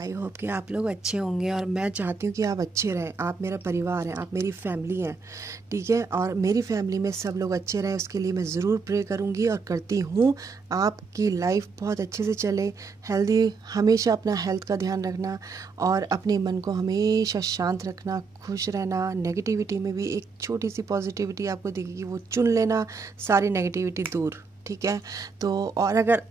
I hope कि आप लोग अच्छे होंगे और मैं चाहती हूँ कि आप अच्छे रहें। आप मेरा परिवार हैं, आप मेरी फैमिली हैं, ठीक है। और मेरी फैमिली में सब लोग अच्छे रहें, उसके लिए मैं ज़रूर प्रे करूँगी और करती हूँ। आपकी लाइफ बहुत अच्छे से चले, हेल्दी, हमेशा अपना हेल्थ का ध्यान रखना और अपने मन को हमेशा शांत रखना, खुश रहना। नेगेटिविटी में भी एक छोटी सी पॉजिटिविटी आपको दिखेगी, वो चुन लेना, सारी नेगेटिविटी दूर, ठीक है। तो और अगर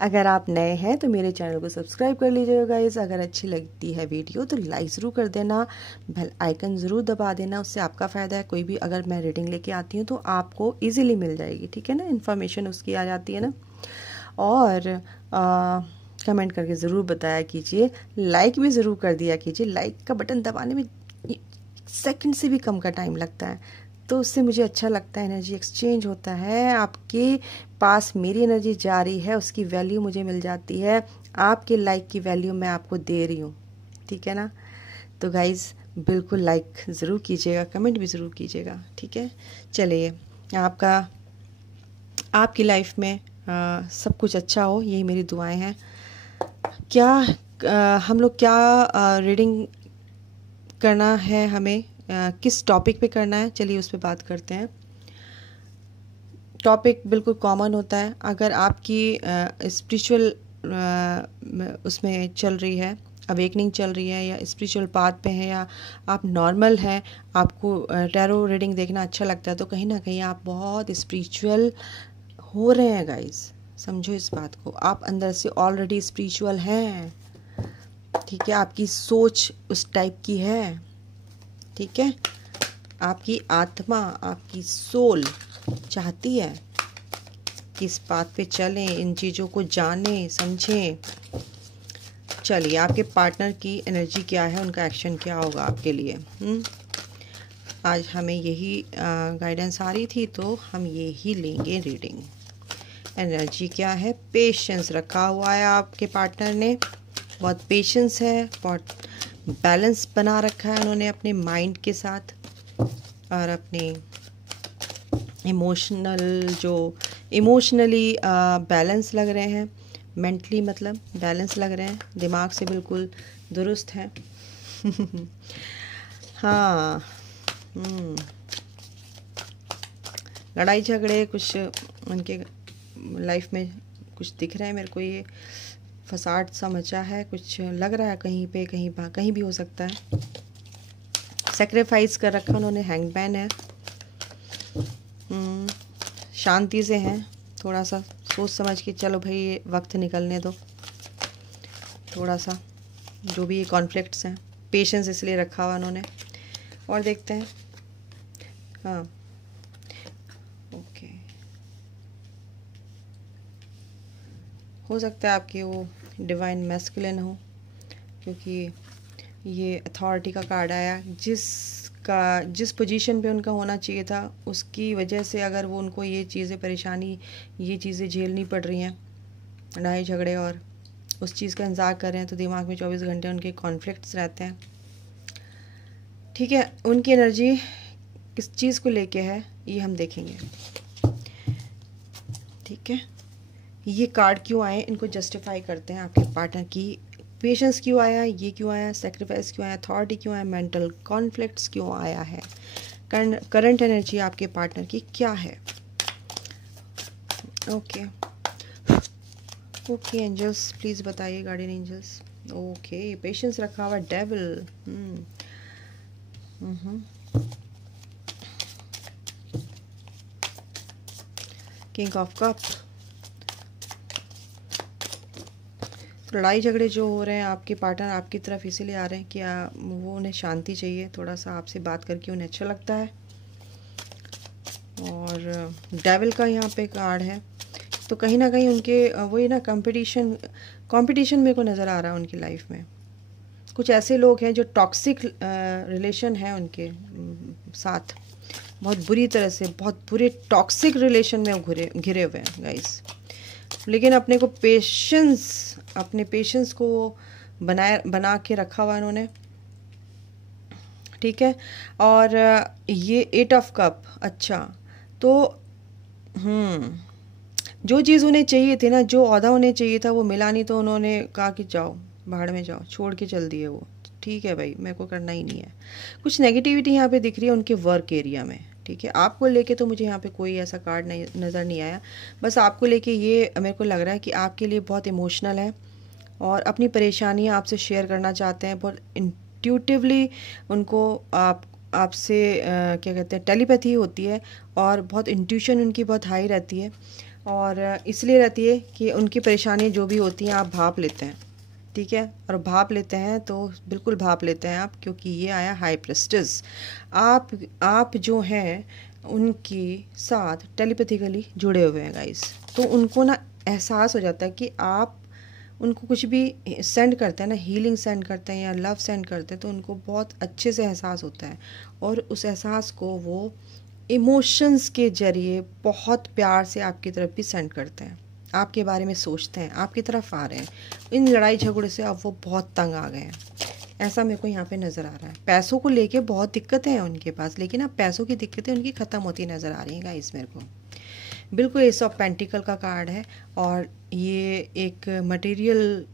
अगर आप नए हैं तो मेरे चैनल को सब्सक्राइब कर लीजिएगा गाइस। अगर अच्छी लगती है वीडियो तो लाइक ज़रूर कर देना, बेल आइकन ज़रूर दबा देना, उससे आपका फ़ायदा है। कोई भी अगर मैं रीडिंग लेके आती हूँ तो आपको इजीली मिल जाएगी, ठीक है ना, इन्फॉर्मेशन उसकी आ जाती है ना। और कमेंट करके ज़रूर बताया कीजिए, लाइक भी ज़रूर कर दिया कीजिए। लाइक का बटन दबाने में सेकंड से भी कम का टाइम लगता है, तो उससे मुझे अच्छा लगता है, एनर्जी एक्सचेंज होता है। आपके पास मेरी एनर्जी जा रही है, उसकी वैल्यू मुझे मिल जाती है, आपके लाइक की वैल्यू मैं आपको दे रही हूँ, ठीक है ना। तो गाइज़ बिल्कुल लाइक ज़रूर कीजिएगा, कमेंट भी ज़रूर कीजिएगा, ठीक है। चलिए, आपकी लाइफ में सब कुछ अच्छा हो, यही मेरी दुआएं हैं। क्या हम लोग क्या रीडिंग करना है, हमें किस टॉपिक पे करना है, चलिए उस पर बात करते हैं। टॉपिक बिल्कुल कॉमन होता है। अगर आपकी स्पिरिचुअल उसमें चल रही है, अवेकनिंग चल रही है, या स्पिरिचुअल पाथ पे है, या आप नॉर्मल हैं, आपको टैरो रीडिंग देखना अच्छा लगता है, तो कहीं ना कहीं आप बहुत स्पिरिचुअल हो रहे हैं गाइस। समझो इस बात को, आप अंदर से ऑलरेडी स्पिरिचुअल हैं, ठीक है। आपकी सोच उस टाइप की है, ठीक है। आपकी आत्मा, आपकी सोल चाहती है कि इस बात पे चलें, इन चीज़ों को जानें, समझें। चलिए, आपके पार्टनर की एनर्जी क्या है, उनका एक्शन क्या होगा आपके लिए। आज हमें यही गाइडेंस आ रही थी, तो हम यही लेंगे रीडिंग। एनर्जी क्या है? पेशेंस रखा हुआ है आपके पार्टनर ने, बहुत पेशेंस है, बहुत बैलेंस बना रखा है उन्होंने अपने माइंड के साथ, और अपने इमोशनली बैलेंस लग रहे हैं, मेंटली मतलब बैलेंस लग रहे हैं, दिमाग से बिल्कुल दुरुस्त हैं। हाँ, लड़ाई झगड़े कुछ उनके लाइफ में कुछ दिख रहा है मेरे को, ये फसाद सा मचा है, कुछ लग रहा है कहीं पे, कहीं भी हो सकता है। सेक्रीफाइस कर रखा उन्होंने, हैंगमैन है। शांति से हैं, थोड़ा सा सोच समझ के चलो भाई, ये वक्त निकलने दो थोड़ा सा, जो भी ये कॉन्फ्लिक्ट्स हैं। पेशेंस इसलिए रखा हुआ उन्होंने। और देखते हैं, हाँ, ओके, हो सकता है आपकी वो डिवाइन मैस्कुलिन हो, क्योंकि ये अथॉरिटी का कार्ड आया। जिस पोजीशन पे उनका होना चाहिए था, उसकी वजह से अगर वो उनको ये चीज़ें परेशानी, ये चीज़ें झेलनी पड़ रही हैं, लड़ाई झगड़े, और उस चीज़ का इंतज़ार कर रहे हैं, तो दिमाग में 24 घंटे उनके कॉन्फ्लिक्ट्स रहते हैं, ठीक है। उनकी एनर्जी किस चीज़ को लेके है, ये हम देखेंगे, ठीक है। ये कार्ड क्यों आए, इनको जस्टिफाई करते हैं। आपके पार्टनर की पेशेंस क्यों आया, ये क्यों आया, सेक्रीफाइस क्यों आया, अथॉरिटी क्यों आया, मेंटल कॉन्फ्लिक्ट्स क्यों आया है, करंट एनर्जी आपके पार्टनर की क्या है। ओके ओके एंजल्स, प्लीज़ बताइए, गार्डियन एंजल्स। ओके, पेशेंस रखा हुआ, डेविल, किंग ऑफ कप। लड़ाई झगड़े जो हो रहे हैं, आपके पार्टनर आपकी तरफ इसीलिए आ रहे हैं कि वो उन्हें शांति चाहिए, थोड़ा सा आपसे बात करके उन्हें अच्छा लगता है। और डेविल का यहाँ पे कार्ड है, तो कहीं ना कहीं उनके वही ना, कंपटीशन मेरे को नज़र आ रहा है उनकी लाइफ में। कुछ ऐसे लोग हैं जो टॉक्सिक रिलेशन है उनके साथ, बहुत बुरी तरह से, बहुत बुरे टॉक्सिक रिलेशन में घिरे हुए हैं गाइस। लेकिन अपने पेशेंस को बना के रखा हुआ इन्होंने, ठीक है। और ये 8 ऑफ कप, अच्छा, तो जो चीज़ उन्हें चाहिए थी ना, जो ओहदा उन्हें चाहिए था, वो मिला नहीं, तो उन्होंने कहा कि जाओ, भाड़ में जाओ, छोड़ के चल दिए वो। ठीक है भाई, मेरे को करना ही नहीं है। कुछ नेगेटिविटी यहाँ पे दिख रही है उनके वर्क एरिया में। ठीक है, आपको लेके तो मुझे यहाँ पे कोई ऐसा कार्ड नहीं नज़र नहीं आया। बस आपको लेके ये मेरे को लग रहा है कि आपके लिए बहुत इमोशनल है और अपनी परेशानियाँ आपसे शेयर करना चाहते हैं। बहुत इंट्यूटिवली उनको आपसे क्या कहते हैं, टेलीपैथी होती है और बहुत इंट्यूशन उनकी बहुत हाई रहती है। और इसलिए रहती है कि उनकी परेशानी जो भी होती हैं आप भाप लेते हैं। ठीक है, और भाप लेते हैं तो बिल्कुल भाप लेते हैं आप, क्योंकि ये आया हाई प्रेस्टिस। आप जो हैं उनके साथ टेलीपैथिकली जुड़े हुए हैं गाइस। तो उनको ना एहसास हो जाता है कि आप उनको कुछ भी सेंड करते हैं ना, हीलिंग सेंड करते हैं या लव सेंड करते हैं, तो उनको बहुत अच्छे से एहसास होता है। और उस एहसास को वो इमोशंस के ज़रिए बहुत प्यार से आपकी तरफ भी सेंड करते हैं, आपके बारे में सोचते हैं, आपकी तरफ आ रहे हैं। इन लड़ाई झगड़े से अब वो बहुत तंग आ गए हैं, ऐसा मेरे को यहाँ पे नज़र आ रहा है। पैसों को लेके बहुत दिक्कतें हैं उनके पास, लेकिन अब पैसों की दिक्कतें उनकी ख़त्म होती नज़र आ रही हैं गाइस मेरे को। बिल्कुल एस ऑफ पेंटिकल का कार्ड है और ये एक मटेरियल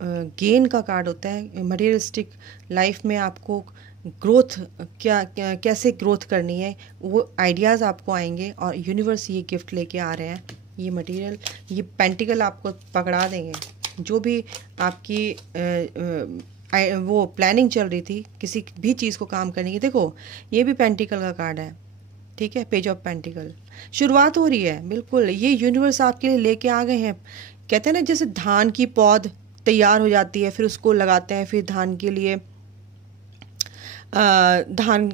गेन का कार्ड होता है। मटेरियलिस्टिक लाइफ में आपको ग्रोथ कैसे ग्रोथ करनी है वो आइडियाज़ आपको आएंगे और यूनिवर्स ये गिफ्ट लेके आ रहे हैं। ये मटेरियल, ये पेंटिकल आपको पकड़ा देंगे। जो भी आपकी वो प्लानिंग चल रही थी किसी भी चीज़ को काम करने की, देखो ये भी पेंटिकल का कार्ड है। ठीक है, पेज ऑफ पेंटिकल, शुरुआत हो रही है। बिल्कुल ये यूनिवर्स आपके लिए लेके आ गए हैं। कहते हैं ना, जैसे धान की पौध तैयार हो जाती है, फिर उसको लगाते हैं, फिर धान के लिए धान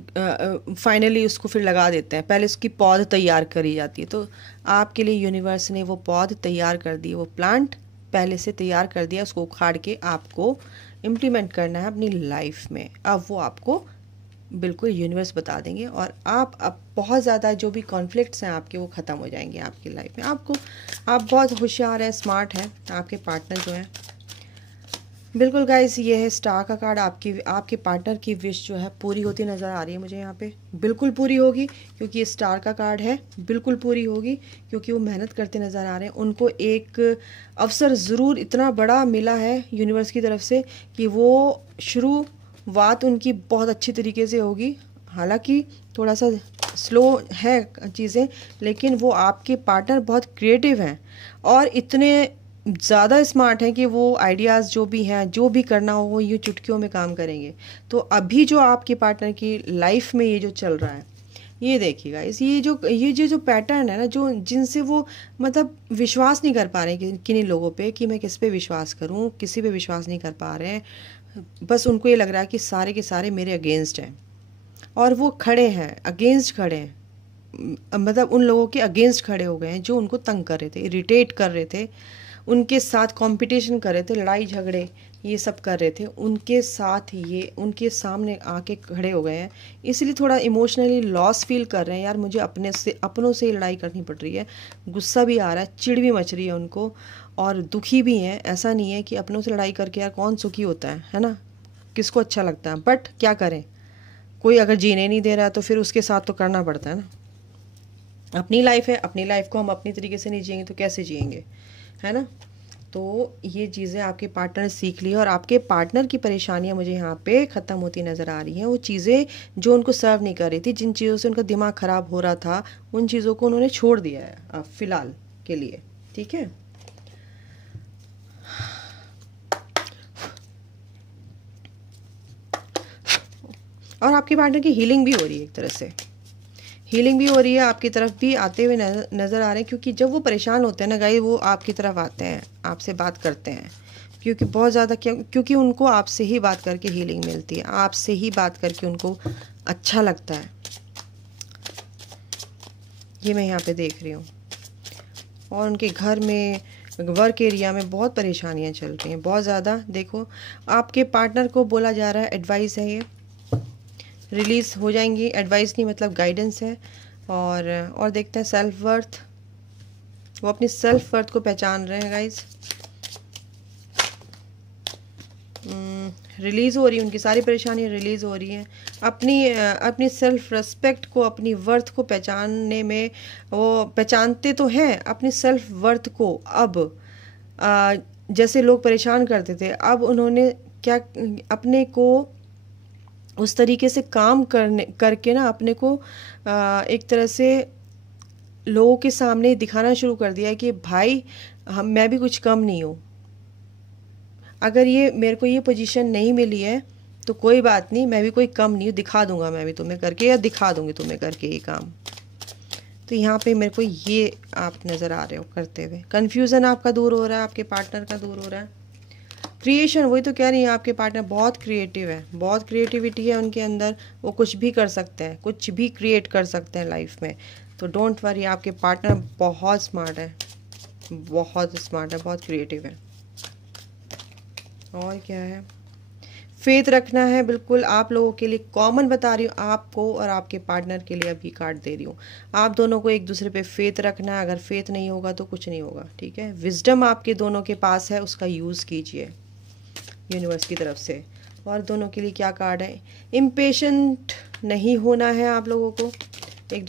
फाइनली उसको फिर लगा देते हैं। पहले उसकी पौध तैयार करी जाती है। तो आपके लिए यूनिवर्स ने वो पौध तैयार कर दी, वो प्लांट पहले से तैयार कर दिया। उसको उखाड़ के आपको इम्प्लीमेंट करना है अपनी लाइफ में। अब वो आपको बिल्कुल यूनिवर्स बता देंगे और आप अब बहुत ज़्यादा जो भी कॉन्फ्लिक्ट्स हैं आपके वो ख़त्म हो जाएंगे आपकी लाइफ में। आप बहुत होशियार हैं, स्मार्ट हैं। आपके पार्टनर जो हैं, बिल्कुल गाइस ये है स्टार का कार्ड। आपके पार्टनर की विश जो है पूरी होती नज़र आ रही है मुझे यहाँ पे। बिल्कुल पूरी होगी, क्योंकि ये स्टार का कार्ड है। बिल्कुल पूरी होगी क्योंकि वो मेहनत करते नज़र आ रहे हैं। उनको एक अवसर ज़रूर इतना बड़ा मिला है यूनिवर्स की तरफ से कि वो शुरुआत उनकी बहुत अच्छी तरीके से होगी। हालांकि थोड़ा सा स्लो है चीज़ें, लेकिन वो आपके पार्टनर बहुत क्रिएटिव हैं और इतने ज़्यादा स्मार्ट हैं कि वो आइडियाज़ जो भी हैं, जो भी करना हो वो ये चुटकियों में काम करेंगे। तो अभी जो आपके पार्टनर की लाइफ में ये जो चल रहा है, ये देखिएगा ये जो पैटर्न है ना, जो जिनसे वो मतलब विश्वास नहीं कर पा रहे हैं किन्हीं लोगों पे, कि मैं किस पे विश्वास करूं, किसी पे विश्वास नहीं कर पा रहे हैं। बस उनको ये लग रहा है कि सारे के सारे मेरे अगेंस्ट हैं और वो खड़े हैं, अगेंस्ट खड़े हैं। मतलब उन लोगों के अगेंस्ट खड़े हो गए हैं जो उनको तंग कर रहे थे, इरिटेट कर रहे थे, उनके साथ कंपटीशन कर रहे थे, लड़ाई झगड़े ये सब कर रहे थे। उनके साथ ये उनके सामने आके खड़े हो गए हैं, इसलिए थोड़ा इमोशनली लॉस फील कर रहे हैं। यार मुझे अपनों से ही लड़ाई करनी पड़ रही है, गुस्सा भी आ रहा है, चिढ़ भी मच रही है उनको और दुखी भी हैं। ऐसा नहीं है कि अपनों से लड़ाई करके यार कौन सुखी होता है ना, किसको अच्छा लगता है। बट क्या करें, कोई अगर जीने नहीं दे रहा है तो फिर उसके साथ तो करना पड़ता है ना। अपनी लाइफ है, अपनी लाइफ को हम अपनी तरीके से नहीं जिएंगे तो कैसे जिएंगे, है ना। तो ये चीज़ें आपके पार्टनर ने सीख ली और आपके पार्टनर की परेशानियां मुझे यहाँ पे ख़त्म होती नज़र आ रही हैं। वो चीज़ें जो उनको सर्व नहीं कर रही थी, जिन चीज़ों से उनका दिमाग ख़राब हो रहा था, उन चीज़ों को उन्होंने छोड़ दिया है अब फ़िलहाल के लिए। ठीक है, और आपके पार्टनर की हीलिंग भी हो रही है, एक तरह से हीलिंग भी हो रही है, आपकी तरफ भी आते हुए नज़र आ रहे हैं। क्योंकि जब वो परेशान होते हैं ना गाइस, वो आपकी तरफ आते हैं, आपसे बात करते हैं, क्योंकि बहुत ज़्यादा क्योंकि उनको आपसे ही बात करके हीलिंग मिलती है, आपसे ही बात करके उनको अच्छा लगता है। ये मैं यहाँ पे देख रही हूँ। और उनके घर में, वर्क एरिया में बहुत परेशानियाँ चल रही हैं, बहुत ज़्यादा। देखो आपके पार्टनर को बोला जा रहा है, एडवाइस है ये, रिलीज़ हो जाएंगी। एडवाइस नहीं मतलब गाइडेंस है। और देखते हैं सेल्फ वर्थ, वो अपनी सेल्फ वर्थ को पहचान रहे हैं गाइस। रिलीज़ हो रही है, उनकी सारी परेशानियाँ रिलीज़ हो रही हैं। अपनी सेल्फ रेस्पेक्ट को, अपनी वर्थ को पहचानने में वो पहचानते तो हैं, अपनी सेल्फ वर्थ को अब जैसे लोग परेशान करते थे, अब उन्होंने क्या, अपने को उस तरीके से काम करके ना अपने को एक तरह से लोगों के सामने दिखाना शुरू कर दिया है कि भाई मैं भी कुछ कम नहीं हूँ। अगर ये मेरे को ये पोजीशन नहीं मिली है तो कोई बात नहीं, मैं भी कोई कम नहीं हूँ, दिखा दूंगा मैं भी तुम्हें करके, या दिखा दूंगी तुम्हें करके ये काम। तो यहाँ पे मेरे को ये आप नज़र आ रहे हो करते हुए। कन्फ्यूज़न आपका दूर हो रहा है, आपके पार्टनर का दूर हो रहा है। क्रिएशन, वही तो कह रही है, आपके पार्टनर बहुत क्रिएटिव है, बहुत क्रिएटिविटी है उनके अंदर, वो कुछ भी कर सकते हैं, कुछ भी क्रिएट कर सकते हैं लाइफ में। तो डोंट वरी, आपके पार्टनर बहुत स्मार्ट है, बहुत स्मार्ट है, बहुत क्रिएटिव है। और क्या है, फेथ रखना है बिल्कुल आप लोगों के लिए। कॉमन बता रही हूँ आपको और आपके पार्टनर के लिए अभी कार्ड दे रही हूँ। आप दोनों को एक दूसरे पे फेथ रखना है, अगर फेथ नहीं होगा तो कुछ नहीं होगा, ठीक है। विजडम आपके दोनों के पास है, उसका यूज़ कीजिए यूनिवर्स की तरफ से। और दोनों के लिए क्या कार्ड है, इम्पेशेंट नहीं होना है आप लोगों को, एक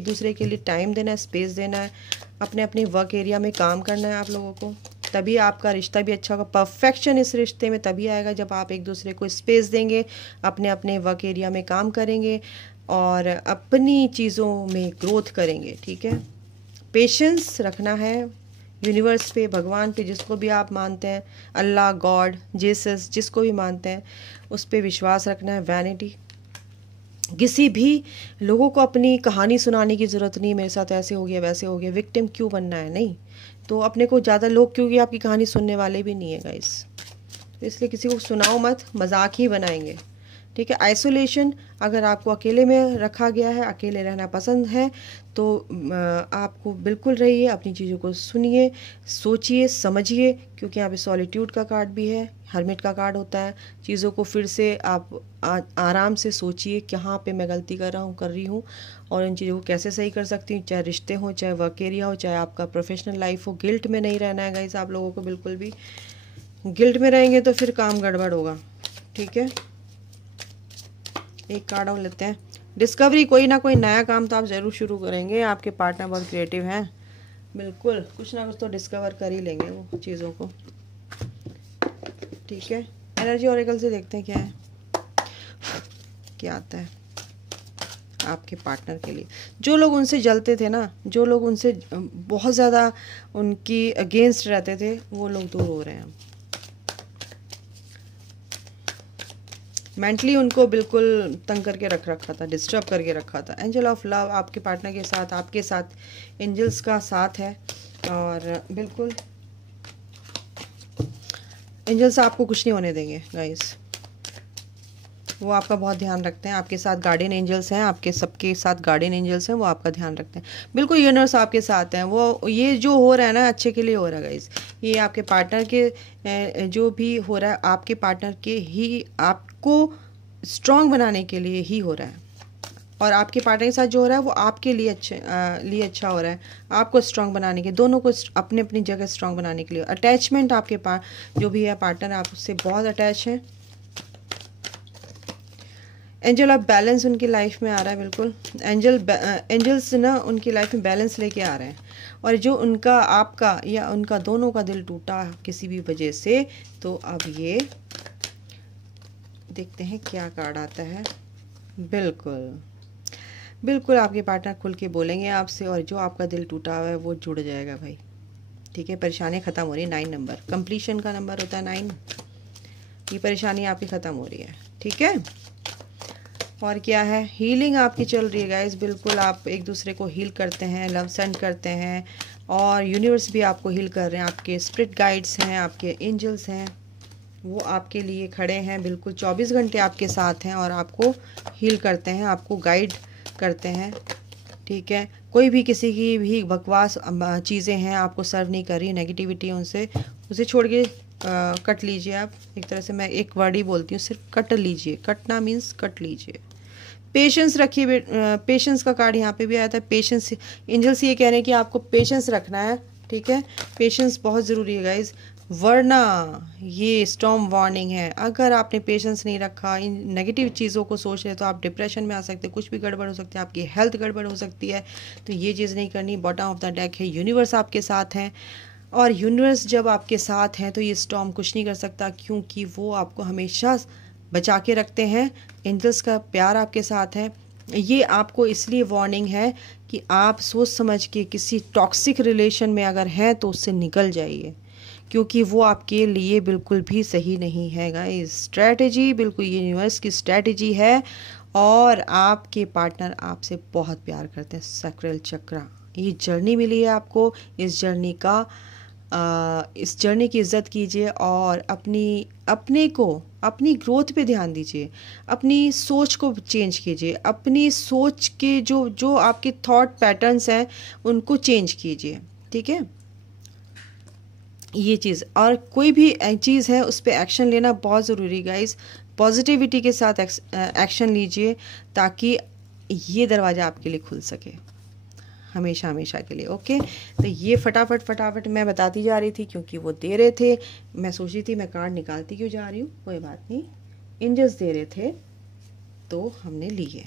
दूसरे के लिए टाइम देना है, स्पेस देना है, अपने अपने वर्क एरिया में काम करना है आप लोगों को, तभी आपका रिश्ता भी अच्छा होगा। परफेक्शन इस रिश्ते में तभी आएगा जब आप एक दूसरे को स्पेस देंगे, अपने अपने वर्क एरिया में काम करेंगे और अपनी चीज़ों में ग्रोथ करेंगे, ठीक है। पेशेंस रखना है यूनिवर्स पे, भगवान पे, जिसको भी आप मानते हैं, अल्लाह, गॉड, जीसस, जिसको भी मानते हैं उस पर विश्वास रखना है। वैनिटी, किसी भी लोगों को अपनी कहानी सुनाने की ज़रूरत नहीं, मेरे साथ ऐसे हो गया वैसे हो गया, विक्टिम क्यों बनना है, नहीं। तो अपने को ज़्यादा लोग, क्योंकि आपकी कहानी सुनने वाले भी नहीं है गाइस, तो इसलिए किसी को सुनाओ मत, मजाक ही बनाएंगे, ठीक है। आइसोलेशन, अगर आपको अकेले में रखा गया है, अकेले रहना पसंद है तो आपको बिल्कुल रहिए, अपनी चीज़ों को सुनिए, सोचिए, समझिए, क्योंकि यहाँ पे सॉलिट्यूड का कार्ड भी है, हर्मिट का कार्ड होता है। चीज़ों को फिर से आप आराम से सोचिए, कहाँ पे मैं गलती कर रही हूँ और इन चीज़ों को कैसे सही कर सकती हूँ, चाहे रिश्ते हो, चाहे वर्क एरिया हो, चाहे आपका प्रोफेशनल लाइफ हो। गिल्ट में नहीं रहना है गाइस आप लोगों को, बिल्कुल भी। गिल्ट में रहेंगे तो फिर काम गड़बड़ होगा, ठीक है। एक कार्ड और लेते हैं, डिस्कवरी, कोई ना कोई नया काम तो आप ज़रूर शुरू करेंगे, आपके पार्टनर बहुत क्रिएटिव हैं, बिल्कुल कुछ ना कुछ तो डिस्कवर कर ही लेंगे वो चीज़ों को, ठीक है। एनर्जी ऑरेकल से देखते हैं क्या है, क्या आता है आपके पार्टनर के लिए। जो लोग उनसे जलते थे ना, जो लोग उनसे बहुत ज़्यादा उनकी अगेंस्ट रहते थे, वो लोग दूर हो रहे हैं। मेंटली उनको बिल्कुल तंग करके रखा था, डिस्टर्ब करके रखा था। एंजल ऑफ लव आपके पार्टनर के साथ, आपके साथ एंजल्स का साथ है और बिल्कुल एंजल्स आपको कुछ नहीं होने देंगे गाइस, वो आपका बहुत ध्यान रखते हैं। आपके साथ गार्डियन एंजल्स हैं, आपके सबके साथ गार्डियन एंजल्स हैं, वो आपका ध्यान रखते हैं। बिल्कुल यूनिवर्स आपके साथ हैं, वो ये जो हो रहा है ना अच्छे के लिए हो रहा है गाइस। ये आपके पार्टनर के जो भी हो रहा है, आपके पार्टनर के ही आपको स्ट्रॉन्ग बनाने के लिए ही हो रहा है, और आपके पार्टनर के साथ जो हो रहा है वो आपके लिए अच्छा हो रहा है, आपको स्ट्रॉन्ग बनाने के, दोनों को अपने अपनी जगह स्ट्रॉन्ग बनाने के लिए। अटैचमेंट आपके पास जो भी है पार्टनर आपसे बहुत अटैच है। एंजल ऑफ बैलेंस उनकी लाइफ में आ रहा है, बिल्कुल एंजल्स ना उनकी लाइफ में बैलेंस लेके आ रहे हैं। और जो उनका आपका या उनका दोनों का दिल टूटा किसी भी वजह से, तो अब ये देखते हैं क्या कार्ड आता है। बिल्कुल आपके पार्टनर खुल के बोलेंगे आपसे, और जो आपका दिल टूटा हुआ है वो जुड़ जाएगा भाई, ठीक है। परेशानियाँ ख़त्म हो रही है, 9 नंबर कंप्लीशन का नंबर होता है 9, ये परेशानी आपकी ख़त्म हो रही है, ठीक है। और क्या है, हीलिंग आपकी चल रही है गाइस, बिल्कुल आप एक दूसरे को हील करते हैं, लव सेंड करते हैं, और यूनिवर्स भी आपको हील कर रहे हैं। आपके स्पिरिट गाइड्स हैं, आपके एंजल्स हैं, वो आपके लिए खड़े हैं, बिल्कुल 24 घंटे आपके साथ हैं और आपको हील करते हैं, आपको गाइड करते हैं, ठीक है। कोई भी किसी की भी बकवास चीज़ें हैं आपको सर्व नहीं कर रही, नेगेटिविटी उसे छोड़ के कट लीजिए आप। एक तरह से मैं एक वर्ड ही बोलती हूँ, सिर्फ कट लीजिए, कटना मीन्स कट लीजिए। पेशेंस रखिए, पेशेंस का कार्ड यहाँ पे भी आया था। पेशेंस, एंजल्स ये कह रहे हैं कि आपको पेशेंस रखना है, ठीक है। पेशेंस बहुत ज़रूरी है गाइज, वरना ये स्टॉर्म वार्निंग है। अगर आपने पेशेंस नहीं रखा, इन नेगेटिव चीज़ों को सोच रहे तो आप डिप्रेशन में आ सकते हैं, कुछ भी गड़बड़ हो सकती है, आपकी हेल्थ गड़बड़ हो सकती है, तो ये चीज़ नहीं करनी। बॉटम ऑफ द डेक है, यूनिवर्स आपके साथ हैं, और यूनिवर्स जब आपके साथ हैं तो ये स्टॉर्म कुछ नहीं कर सकता, क्योंकि वो आपको हमेशा बचा के रखते हैं। एंजल्स का प्यार आपके साथ है। ये आपको इसलिए वार्निंग है कि आप सोच समझ के किसी टॉक्सिक रिलेशन में अगर हैं तो उससे निकल जाइए, क्योंकि वो आपके लिए बिल्कुल भी सही नहीं है गाइस। स्ट्रैटेजी बिल्कुल यूनिवर्स की स्ट्रैटेजी है, और आपके पार्टनर आपसे बहुत प्यार करते हैं। सैक्रल चक्रा, ये जर्नी मिली है आपको, इस जर्नी की इज़्ज़त कीजिए और अपनी ग्रोथ पे ध्यान दीजिए। अपनी सोच को चेंज कीजिए, अपनी सोच के जो आपके थॉट पैटर्न्स हैं उनको चेंज कीजिए, ठीक है। ये चीज़, और कोई भी चीज़ है उस पर एक्शन लेना बहुत ज़रूरी गाइस। पॉजिटिविटी के साथ एक्शन लीजिए ताकि ये दरवाज़ा आपके लिए खुल सके हमेशा हमेशा के लिए। ओके, तो ये फटाफट मैं बताती जा रही थी क्योंकि वो दे रहे थे। मैं सोच रही थी मैं कार्ड निकालती क्यों जा रही हूँ, कोई बात नहीं। एंजल्स दे रहे थे तो हमने लिए।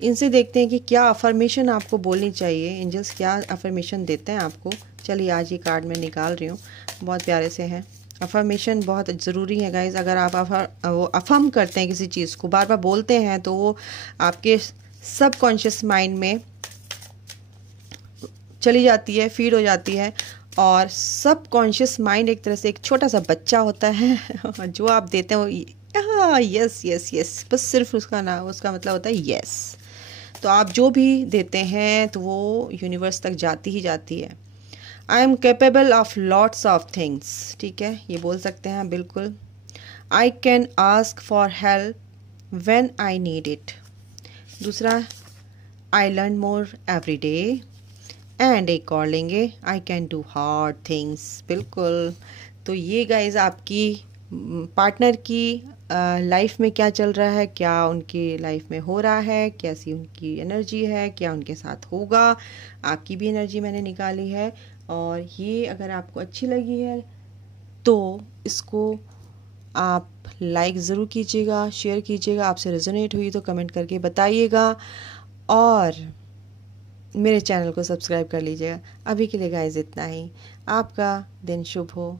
इनसे देखते हैं कि क्या अफर्मेशन आपको बोलनी चाहिए, एंजल्स क्या अफर्मेशन देते हैं आपको। चलिए आज ये कार्ड मैं निकाल रही हूँ, बहुत प्यारे से हैं। अफर्मेशन बहुत ज़रूरी है गाइज। अगर आप वो अफर्म करते हैं किसी चीज़ को, बार बार बोलते हैं, तो वो आपके सबकॉन्शियस माइंड में चली जाती है, फीड हो जाती है। और सबकॉन्शियस माइंड एक तरह से एक छोटा सा बच्चा होता है जो आप देते हैं वो यस यस यस, बस सिर्फ उसका मतलब होता है यस। तो आप जो भी देते हैं तो वो यूनिवर्स तक जाती ही जाती है। I am capable of lots of things, ठीक है, ये बोल सकते हैं बिल्कुल। I can ask for help when I need it. दूसरा, I learn more every day. And एक और लेंगे, I can do hard things. बिल्कुल, तो ये गाइज आपकी पार्टनर की लाइफ में क्या चल रहा है, क्या उनकी लाइफ में हो रहा है, कैसी उनकी एनर्जी है, क्या उनके साथ होगा। आपकी भी एनर्जी मैंने निकाली है, और ये अगर आपको अच्छी लगी है तो इसको आप लाइक ज़रूर कीजिएगा, शेयर कीजिएगा। आपसे रेजोनेट हुई तो कमेंट करके बताइएगा, और मेरे चैनल को सब्सक्राइब कर लीजिएगा। अभी के लिए गाइज इतना ही। आपका दिन शुभ हो।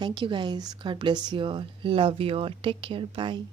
Thank you guys, God bless you all, love you all, take care, bye.